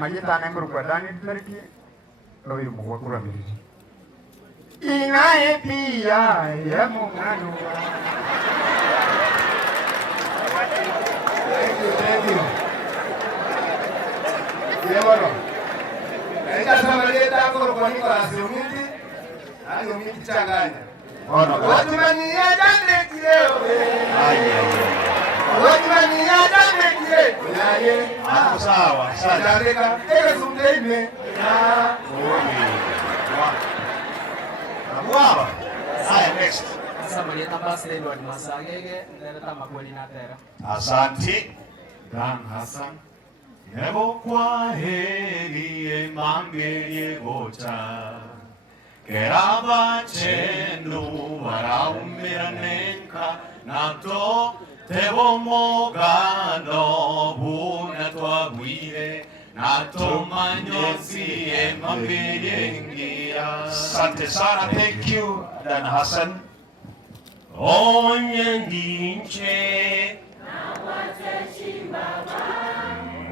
majita nenguru kwa dani tariki robi mwa kura miri ingae pia ya munganu thank you Yeboro eka samaleta kwa niko asiumiti ani umiti changanya watu mania dane kileo watu mania dane kileo yaye sawa sadaka eka sumdeime na wow haya next samaleta basi leo ni masagege naleta makweli na tera asante Dan Hassan Nebo kwa heri emangeli gota Keraba chenu waraumira nenka Nato tebo mogano buna tuaguire Nato manyosi emambyengira Asante sana, thank you Dan Hassan Onye ndinche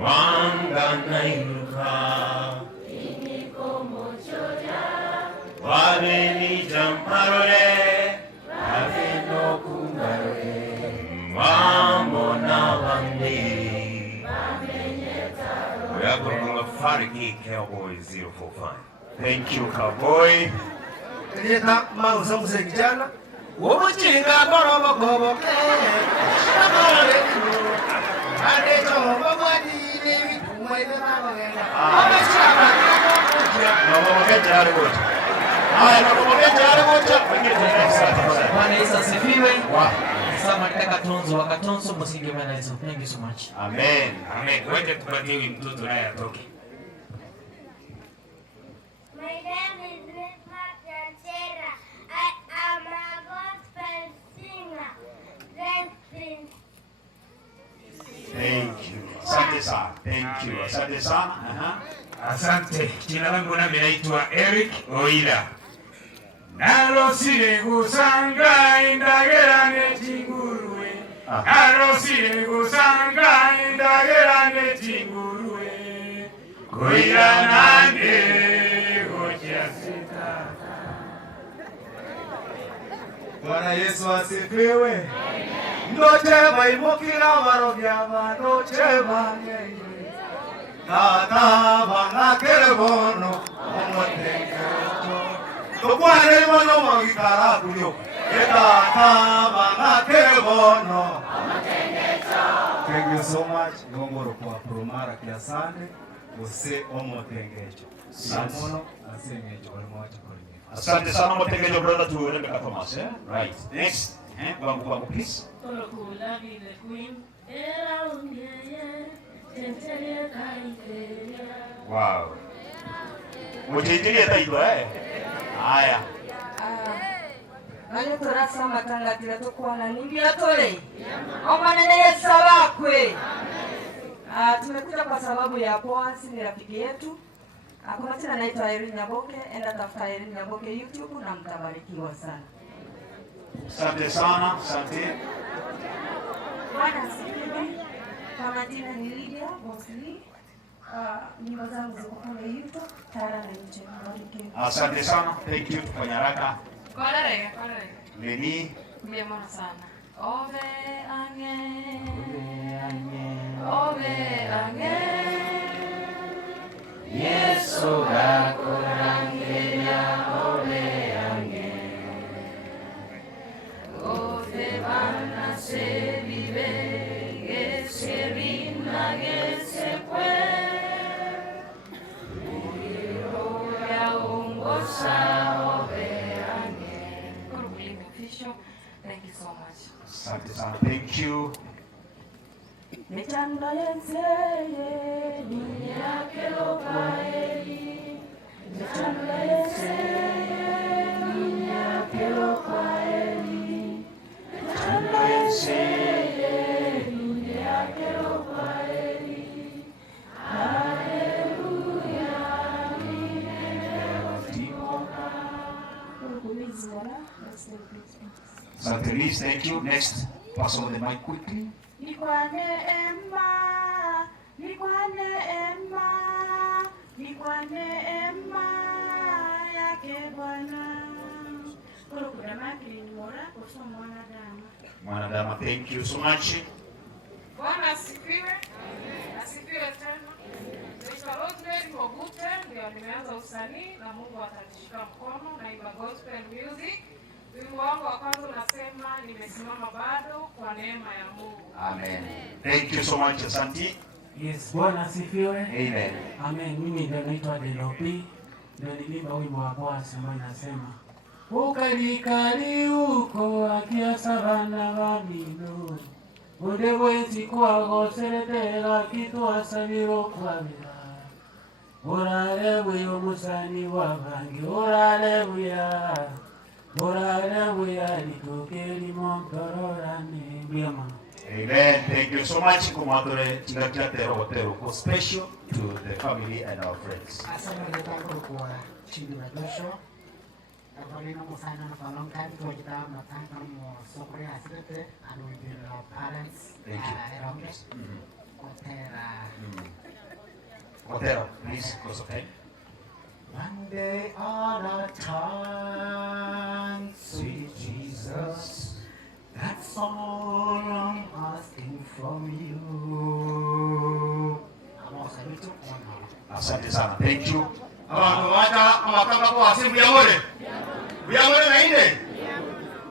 Wanga nairuka Iniko mochoja Wale ni jamparole Wale no kungarole Wamona wangiri We are going to Fariki Cowboy 045 Thank you Cowboy Nileta mauza mzee kijana Wumuchinga borobo koboke Shabale nino Ade chobo mwadi Nevi kumwede mabogena Ome shaba Namomokeja hali moja Haya namomokeja hali moja Bwana Yesu asifiwe. Sama nataka tunzo wakatonzo msingi mwana Yesu. Thank you so much. Amen. Amen. Wacha tupatie mtoto naye atoke. My name is Rithma Chachera. I am a gospel singer. Prince. Thank you. Asante sana. Thank you. Asante sana. Asante. Jina langu nami naitwa Eric Oila. Narosire gusanga indagerane chingurwe. Narosire gusanga indagerane chingurwe. Koira nande hoja sita. Bwana Yesu asifiwe. Ndochema imukira barobya ndochema yeye. Tata bana kerebono omotengecho. Tokwane mono mogikara kulyo. Tata bana kerebono omotengecho. Thank you so much. Ngongoro kwa promara kia sande. Ose omotengecho. Samono asengecho olimocho kolinye. Asante sana Motengejo brother to Rebecca Thomas. Right. Next. Bangu please. Tolokulabi the queen. Era ungeye. Tentelia kaitelia. Wow. Mujinjili ataitwa Haya. Nani turasa matangatira tukwana nimbia tole. Omanene Yesu abakwe. Tumekuja kwa sababu ya Boaz ni rafiki yetu. Kwa majina naitwa Irene Nyaboke, enda tafuta Irene Nyaboke YouTube na mtabarikiwa sana. Asante sana, asante. Bwana asifiwe. Kwa majina ni Lydia Bosli. Nyimbo zangu ziko kule YouTube, Tara na nje. Asante sana, thank you kwa nyaraka. Kwa dare. Leni. Mbiemona sana. Ove ange. Yesu akurangenya ove ange. Ove bana se vive geserina gesekwe. Uyoya ungosa ove ange. Kurubuli official. Thank you so much. Asante sana, thank you. Mitando yenseye dunia kelo kwaeli. Mitando yenseye dunia kelo kwaeli. Mitando yenseye dunia kelo kwaeli. Haleluya ninene timoka. Kurukulizi wala. Asante Liz, thank you. Next, pass over the mic quickly. Ni kwa neema Mwanadama, thank you so much. Bwana asifiwe. Asifiwe tena. Naitwa Rosemary Mogute, ndio nimeanza usanii na Mungu atanishika mkono, naimba gospel music. Wimbo wangu wa kwanza unasema nimesimama bado kwa neema ya Mungu. Amen. Thank you so much, Asante. Yes, Bwana asifiwe. Amen. Amen. Mimi ndio naitwa Delopi. Ndio nilimba wimbo wa kwanza ambao inasema ukalikali uko akia bana bamino. Ode wezi kwa goseretera kitu asabiro kwabira. Orale buyo musani wabangi orale buya. Orale buya likokeli montororani biama. Amen. Thank you so much. Kumadore tingakiatero hotero for special to the family and our friends. Asante sana kwa chini ya Joshua. Abalina musana na falonka kwa kita matanga mo sokre asete and we will our parents. Thank you. Kotera. Otero, please, close of time. One day on a time, sweet Jesus, that's all I'm asking from you. Asante sana. Thank you. Abantu bacha amakanga ko hasi buyamore na inde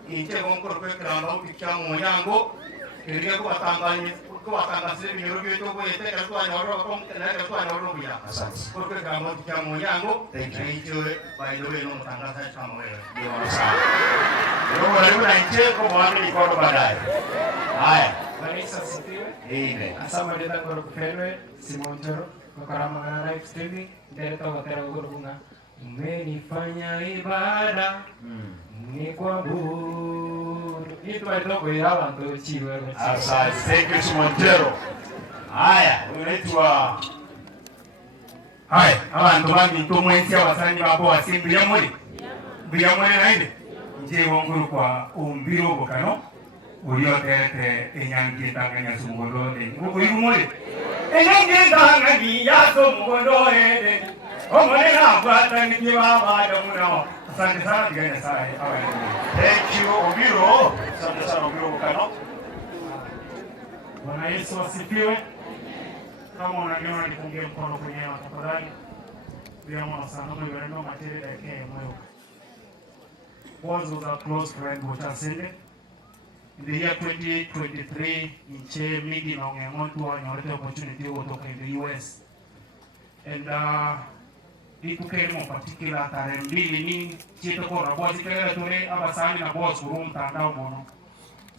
inche gonkoro kwe kramba ukicha moyango kiriya ko batangazire ibintu byo to kwete katwa nyoro ko mutena katwa nyoro buya. Asante. Ko kwe kramba ukicha moyango inche baidole no mutangaza chamo wewe Ndio sana. Ndio wale wananchi kwa mwami ni kwa baadaye. Haya. Kanisa sifiwe. Amen. Asama deta ngoro kufenwe Simontero kwa karama live streaming ndio tawatera ngoro bunga. Umenifanya ibada ni kwa buru. Itu aitoko ya abantu chiwe. Asante. Thank you Simontero. Haya, unaitwa Hai abantu bandi tumwenzi abasani babo asimbuye muri buyamore na inde nje wonkuru kwa umbiro bokano ulioterete enyangi tanganya sumugondore nguko yumore enyangi tanganya yaso mugondore omone na bwata ni baba domuno. Asante sana diganya sana awe. Thank you Obiro. Asante sana Obiro bokano. Bwana Yesu asifiwe. Kama unaniona nipungie mkono kwenye tafadhali. Bila mwana sana mwe ndio materi yake moyo. Was a close friend with Asende. In the year 2023, nche mingi na ungemontu wanyorete opportunity kutoka in the US. And itukemo particular tarehe mbili ni chito kwa boss kile tore abasani na boss kuru mtandao mono.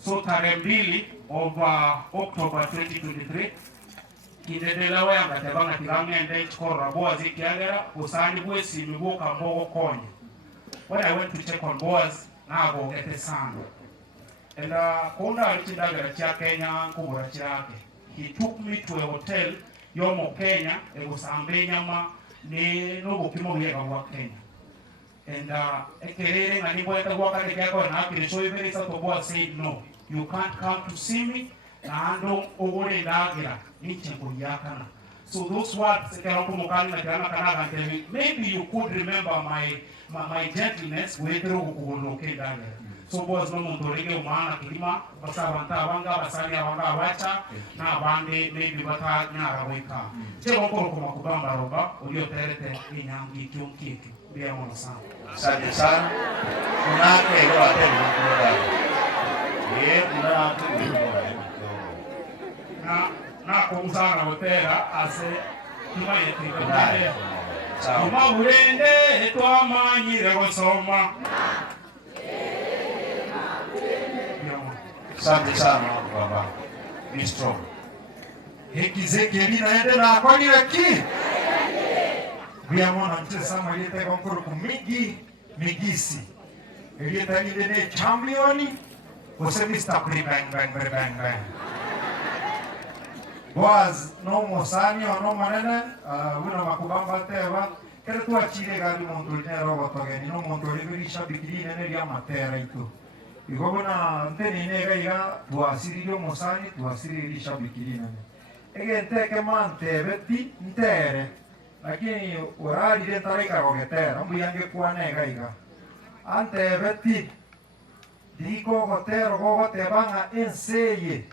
So tarehe mbili of October 2023 kidedela ya ngatebanga tigamye ndech kora boss ikiagera usani bwesi mibuka mbogo konye. When I went to check on Boaz, nabo ete sana. And kunda alichindagera chia Kenya kubura chirake. He took me to a hotel yomo Kenya, egosambe nyama ne nobo kimo yega wa Kenya. And ekerere ngani boeta waka de yako na akire so ibere sa to Boaz said no. You can't come to see me na ando ogore ndagera niche kuyakana. So those words maybe you could remember my gentleness so Boaz no montorege umana kilima basabanta abanga basani abanga abacha na abande maybe bata nyara weka chebo ko kubamba roba ulio terete inyangi kitu bia mwana sana. Asante sana. Unake ilo atemu kwa na kumusana hotera ase tumaye tikadale Uma burende twamanyire gusoma. Asante sana baba. Be strong. Hekizeki naende na kwani laki. Bia mwana mtesama yete konkuru kumigi migisi. Yete ni dene championi. Você me está bang. Boaz no mosani no manene una makubamba teva kere tu achire gari montolina roba togeni no montoli veri shabikiri nene ria matera itu igobona nteni nega iga tu asirio mosani tu asiri shabikiri nene ege nteke mante beti ntere lakini orari dentare ka gogetera mbuyange kwa nega iga ante beti Diko gotero gotebanga enseye.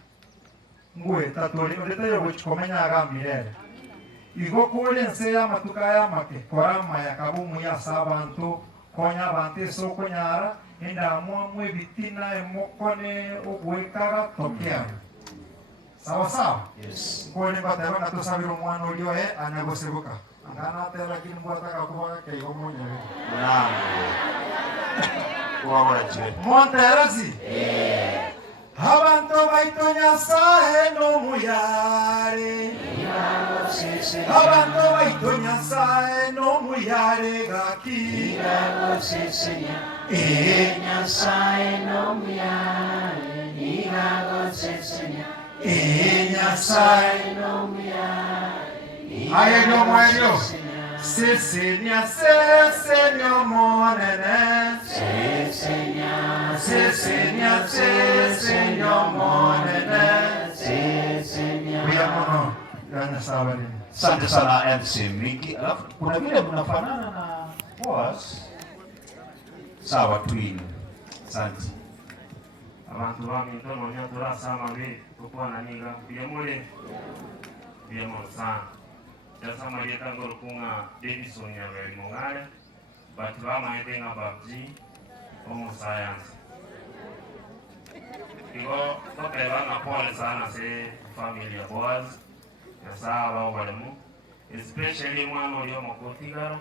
Ngwe tatoli odetayo gochikomenya agamire. Igo kule nseya amatuka y'amake korama yakabumu ya sabantu konya bante soko nyara indamwa mwe bitina emokone ogwekaga tokea. Sawa sawa? Yes. Kole bateba natusabira omwana olio anagosebuka. Angana tera kini mbwata kakubaga keigo mwenyewe. Naam. Kuwawaje. Monterasi. Abantu baitonya sahe no muyare. Abantu baitonya sahe no muyare gaki. Nyasaye no muyare, igago sesenya. Nyasaye no muyare. Ayo mwayo. Sesenya monene. Sesenya monene. Kuya mono. Yana sabari. Asante sana MC Miki. Alafu kuna vile mnafanana na Boaz. Sawa twin. Asante. Abantu bami ntono nyatura sama be kukuwa na ninga biyamule biyamule sana. Jasa Maria Tangoro kunga Davison ya veri mongale. But bama edenga babji homo science. Iko tokeba na pole sana se familia Boaz. Ya sawa walemu. Especially mwana olio mokotigara.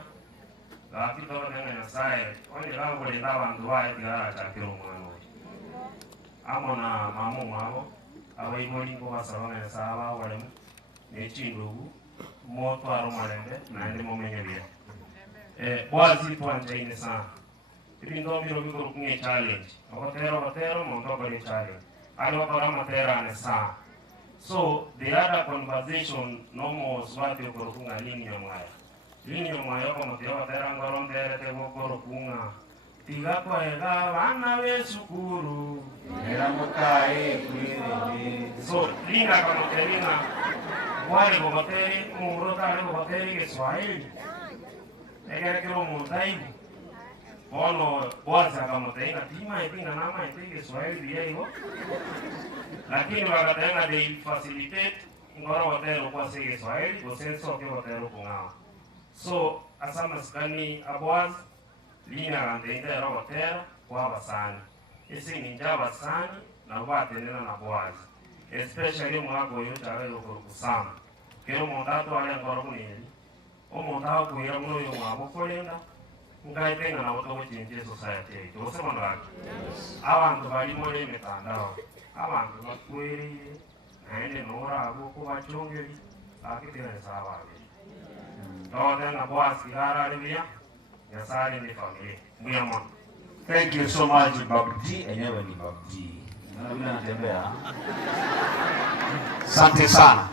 Lakini ndenga Nyasaye oni lawo le ndabantu bae tigara chakiro mwana. Amona mamu mwabo abaimolingo basabana saba walemu nechindugu moto aromalembe nandi momenyelia Boazi tuanjaine sana ibindo miro biko kunye challenge otero monto kore challenge ali wakora matera ne sana. So the other conversation no more swati ko kunga lini ya mwaya ko motio otera ngoron tere te ko kunga tiga ko ega bana be sukuru era mukai kwirene. So linga kama terina wale boteri muro tare boteri ke Swahili egere kiro mutai ono Boazi kama tena tima ipinga nama ipige Swahili yego lakini wakatenga de facilitate ngoro botero kwa sige Swahili ko senso ke botero kunga. So asama skani Boazi lina randenda robotera kwa basani isi ninja basani na watenena na Boazi especially mwako yote ale kusama kero mondato ale ngoro kunini o mondao kuira muno yo mwabo kolenda ngai tenga na boto chinje society to sema ndaki abantu bali mole metandao abantu bakweri naende nora abo ko bachongeri akitena sawa to na Boazi gara alivia. Thank you so much Babu G. Enyewe ni Babu G. Asante sana.